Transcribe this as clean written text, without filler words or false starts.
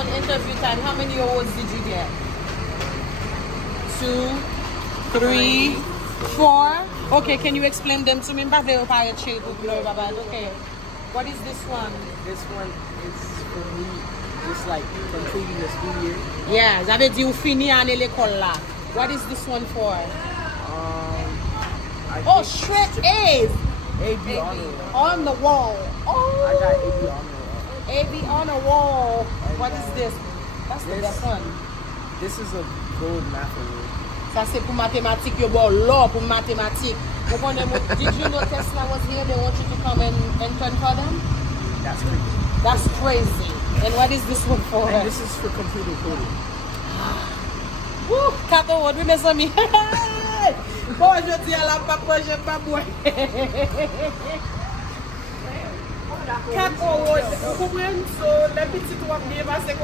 on interview time, how many awards did you get? 2, 3, 4. Okay, can you explain them to me? Okay. What is this one? This one is for me, just like completing the school year. Yeah, ça veut dire ou fini année l'école là. What is this one for? Oh, straight A's. AB On the wall. Oh. I got AB on the wall. AB on the wall. And What is this? That's the best one. This is a gold math award. Ça c'est pour mathématiques, yo bon law pour mathématiques. Did you know Tesla was here? They want you to come and intern for them? That's crazy. That's crazy. And what is this one for? And this is for computer coding. Woo! 4 awards, oui mes amis. Bon, je dis à la papa, j'aime pas boire. 4 awards. Vous comprenez? So, les petits doigts bien passer.